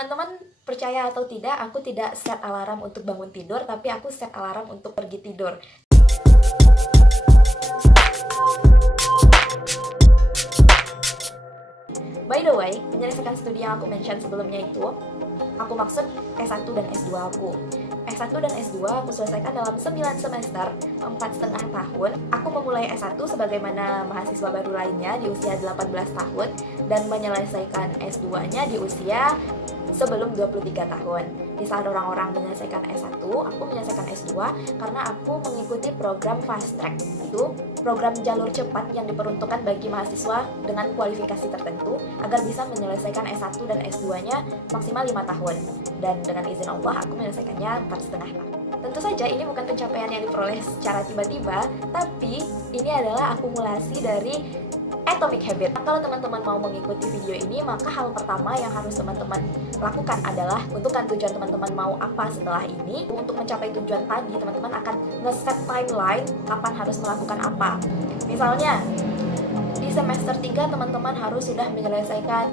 Teman-teman percaya atau tidak, aku tidak set alarm untuk bangun tidur, tapi aku set alarm untuk pergi tidur. By the way, menyelesaikan studi yang aku mention sebelumnya itu, aku maksud S1 dan S2 aku. S1 dan S2 aku selesaikan dalam 9 semester, 4,5 tahun. Aku memulai S1 sebagaimana mahasiswa baru lainnya di usia 18 tahun dan menyelesaikan S2-nya di usia sebelum 23 tahun. Di saat orang-orang menyelesaikan S1, aku menyelesaikan S2 karena aku mengikuti program fast track. Itu program jalur cepat yang diperuntukkan bagi mahasiswa dengan kualifikasi tertentu agar bisa menyelesaikan S1 dan S2-nya maksimal 5 tahun. Dan dengan izin Allah, aku menyelesaikannya 4,5 tahun. Tentu saja ini bukan pencapaian yang diperoleh secara tiba-tiba, tapi ini adalah akumulasi dari Atomic Habit. Kalau teman-teman mau mengikuti video ini, maka hal pertama yang harus teman-teman lakukan adalah tentukan tujuan teman-teman mau apa setelah ini. Untuk mencapai tujuan tadi, teman-teman akan nge-set timeline kapan harus melakukan apa. Misalnya, di semester 3 teman-teman harus sudah menyelesaikan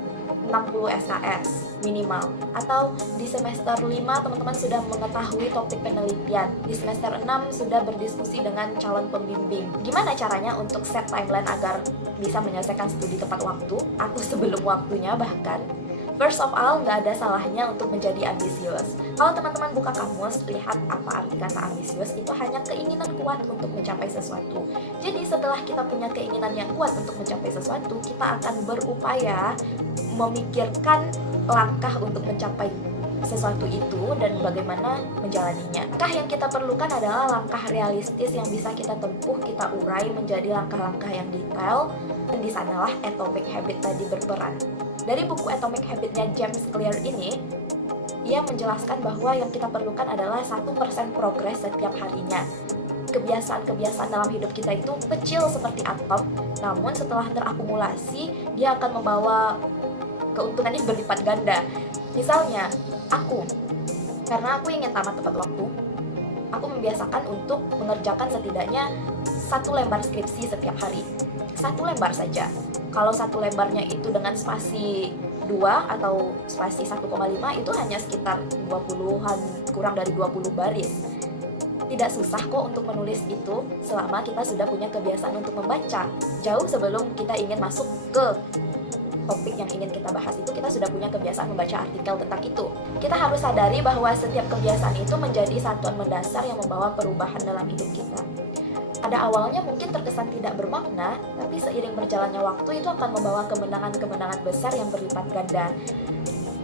60 SKS minimal, atau di semester 5 teman-teman sudah mengetahui topik penelitian, di semester 6 sudah berdiskusi dengan calon pembimbing. Gimana caranya untuk set timeline agar bisa menyelesaikan studi tepat waktu atau sebelum waktunya bahkan? First of all, nggak ada salahnya untuk menjadi ambisius. Kalau teman-teman buka kamus, lihat apa arti kata ambisius, itu hanya keinginan kuat untuk mencapai sesuatu. Jadi setelah kita punya keinginan yang kuat untuk mencapai sesuatu, kita akan berupaya memikirkan langkah untuk mencapai sesuatu itu dan bagaimana menjalaninya. Langkah yang kita perlukan adalah langkah realistis yang bisa kita tempuh, kita urai menjadi langkah-langkah yang detail, dan di sanalah Atomic Habit tadi berperan. Dari buku Atomic Habit-nya James Clear ini, ia menjelaskan bahwa yang kita perlukan adalah 1% progres setiap harinya. Kebiasaan-kebiasaan dalam hidup kita itu kecil seperti atom, namun setelah terakumulasi, dia akan membawa keuntungannya berlipat ganda. Misalnya, karena aku ingin tamat tepat waktu, aku membiasakan untuk mengerjakan setidaknya 1 lembar skripsi setiap hari. 1 lembar saja. Kalau 1 lembarnya itu dengan spasi 2 atau spasi 1,5 itu hanya sekitar 20-an, kurang dari 20 baris. Tidak susah kok untuk menulis itu selama kita sudah punya kebiasaan untuk membaca. Jauh sebelum kita ingin masuk ke topik yang ingin kita bahas itu, kita sudah punya kebiasaan membaca artikel tentang itu. Kita harus sadari bahwa setiap kebiasaan itu menjadi satuan mendasar yang membawa perubahan dalam hidup kita. Pada awalnya mungkin terkesan tidak bermakna, tapi seiring berjalannya waktu itu akan membawa kemenangan-kemenangan besar yang berlipat ganda.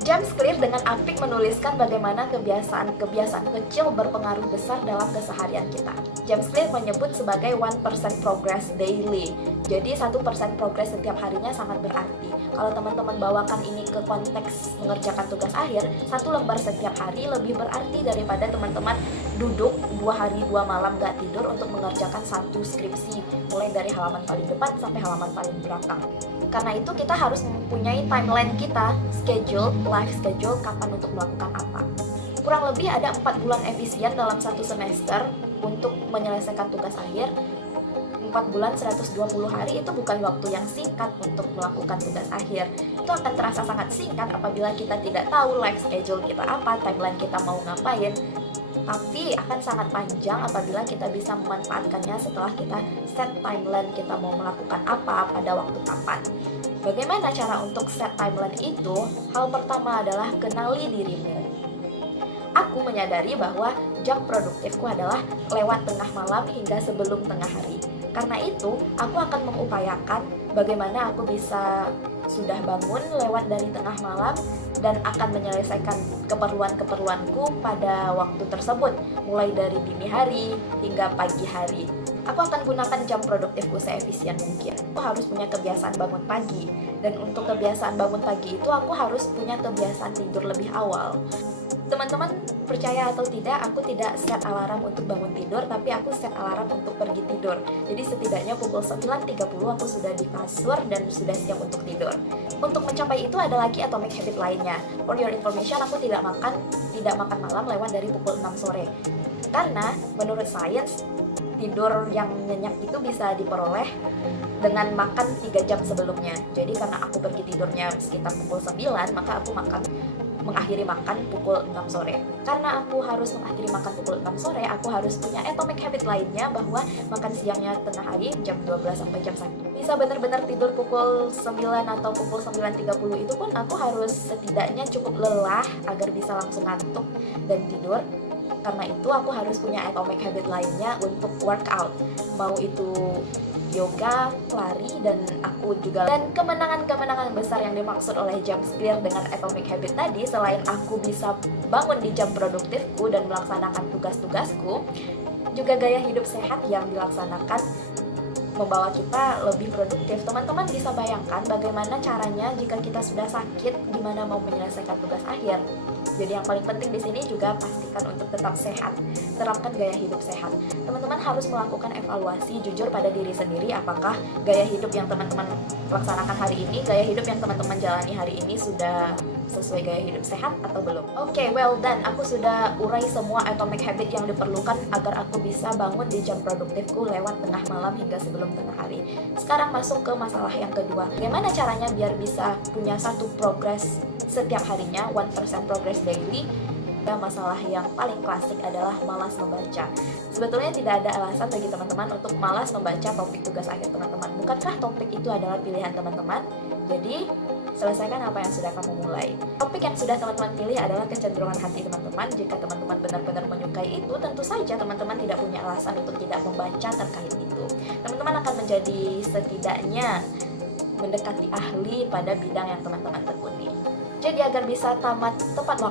James Clear dengan apik menuliskan bagaimana kebiasaan-kebiasaan kecil berpengaruh besar dalam keseharian kita. James Clear menyebut sebagai 1% progress daily. Jadi 1% progress setiap harinya sangat berarti. Kalau teman-teman bawakan ini ke konteks mengerjakan tugas akhir, 1 lembar setiap hari lebih berarti daripada teman-teman duduk 2 hari 2 malam gak tidur untuk mengerjakan 1 skripsi, mulai dari halaman paling depan sampai halaman paling belakang. Karena itu kita harus mempunyai timeline kita, life schedule, kapan untuk melakukan apa. Kurang lebih ada 4 bulan efisien dalam 1 semester untuk menyelesaikan tugas akhir. 4 bulan 120 hari itu bukan waktu yang singkat untuk melakukan tugas akhir. Itu akan terasa sangat singkat apabila kita tidak tahu life schedule kita apa, timeline kita mau ngapain. Tapi akan sangat panjang apabila kita bisa memanfaatkannya setelah kita set timeline kita mau melakukan apa pada waktu kapan. Bagaimana cara untuk set timeline itu? Hal pertama adalah kenali dirimu. Aku menyadari bahwa jam produktifku adalah lewat tengah malam hingga sebelum tengah hari. Karena itu, aku akan mengupayakan bagaimana aku bisa sudah bangun lewat dari tengah malam dan akan menyelesaikan keperluan-keperluanku pada waktu tersebut, mulai dari dini hari hingga pagi hari. Aku akan gunakan jam produktifku seefisien mungkin. Aku harus punya kebiasaan bangun pagi, dan untuk kebiasaan bangun pagi itu aku harus punya kebiasaan tidur lebih awal. Teman-teman percaya atau tidak, aku tidak set alarm untuk bangun tidur, tapi aku set alarm untuk pergi tidur. Jadi setidaknya pukul 9.30 aku sudah di kasur dan sudah siap untuk tidur. Untuk mencapai itu ada lagi Atomic Habit lainnya. For your information, aku tidak makan malam lewat dari pukul 6 sore. Karena menurut sains, tidur yang nyenyak itu bisa diperoleh dengan makan 3 jam sebelumnya. Jadi karena aku pergi tidurnya sekitar pukul 9, maka aku makan mengakhiri makan pukul 6 sore. Karena aku harus mengakhiri makan pukul 6 sore, aku harus punya atomic habit lainnya bahwa makan siangnya tengah hari jam 12 sampai jam 1. Bisa benar-benar tidur pukul 9 atau pukul 9.30 itu pun aku harus setidaknya cukup lelah agar bisa langsung ngantuk dan tidur. Karena itu aku harus punya atomic habit lainnya untuk workout. Mau itu yoga, lari, dan aku juga. Dan kemenangan-kemenangan besar yang dimaksud oleh James Clear dengan atomic habit tadi, selain aku bisa bangun di jam produktifku dan melaksanakan tugas-tugasku, juga gaya hidup sehat yang dilaksanakan membawa kita lebih produktif. Teman-teman bisa bayangkan bagaimana caranya jika kita sudah sakit, gimana mau menyelesaikan tugas akhir. Jadi yang paling penting di sini juga pastikan untuk tetap sehat. Terapkan gaya hidup sehat. Teman-teman harus melakukan evaluasi jujur pada diri sendiri, apakah gaya hidup yang teman-teman laksanakan hari ini, gaya hidup yang teman-teman jalani hari ini sudah sesuai gaya hidup sehat atau belum. Oke, well done. Aku sudah urai semua atomic habit yang diperlukan agar aku bisa bangun di jam produktifku lewat tengah malam hingga sebelum tengah hari. Sekarang masuk ke masalah yang kedua. Bagaimana caranya biar bisa punya satu progress setiap harinya, 1% progress daily? Dan masalah yang paling klasik adalah malas membaca. Sebetulnya tidak ada alasan bagi teman-teman untuk malas membaca topik tugas akhir teman-teman. Bukankah topik itu adalah pilihan teman-teman? Jadi, selesaikan apa yang sudah kamu mulai. Topik yang sudah teman-teman pilih adalah kecenderungan hati teman-teman. Jika teman-teman benar-benar menyukai itu, tentu saja teman-teman tidak punya alasan untuk tidak membaca terkait itu. Teman-teman akan menjadi setidaknya mendekati ahli pada bidang yang teman-teman tekuni. Jadi agar bisa tamat tepat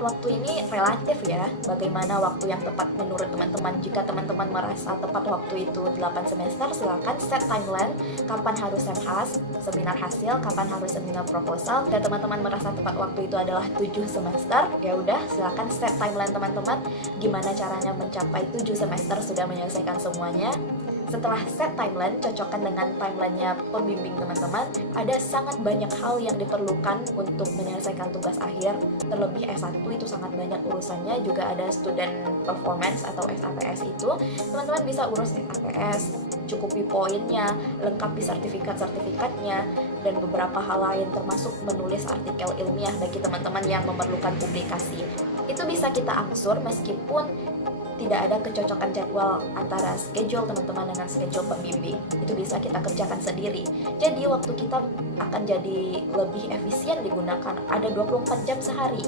waktu ini relatif ya. Bagaimana waktu yang tepat menurut teman-teman? Jika teman-teman merasa tepat waktu itu 8 semester, silakan set timeline kapan harus seminar hasil, kapan harus seminar proposal. Dan teman-teman merasa tepat waktu itu adalah 7 semester, ya udah silakan set timeline teman-teman. Gimana caranya mencapai 7 semester sudah menyelesaikan semuanya. Setelah set timeline, cocokkan dengan timelinenya pembimbing teman-teman. Ada sangat banyak hal yang diperlukan untuk menyelesaikan tugas akhir. Terlebih S1 itu sangat banyak urusannya. Juga ada student performance atau SAPS itu. Teman-teman bisa urus SAPS, cukupi poinnya, lengkapi sertifikat-sertifikatnya, dan beberapa hal lain termasuk menulis artikel ilmiah bagi teman-teman yang memerlukan publikasi. Itu bisa kita angsur meskipun tidak ada kecocokan jadwal antara schedule teman-teman dengan schedule pembimbing. Itu bisa kita kerjakan sendiri. Jadi waktu kita akan jadi lebih efisien digunakan. Ada 24 jam sehari.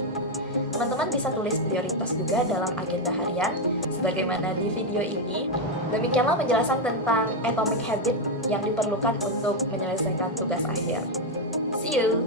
Teman-teman bisa tulis prioritas juga dalam agenda harian sebagaimana di video ini. Demikianlah penjelasan tentang atomic habit yang diperlukan untuk menyelesaikan tugas akhir. See you!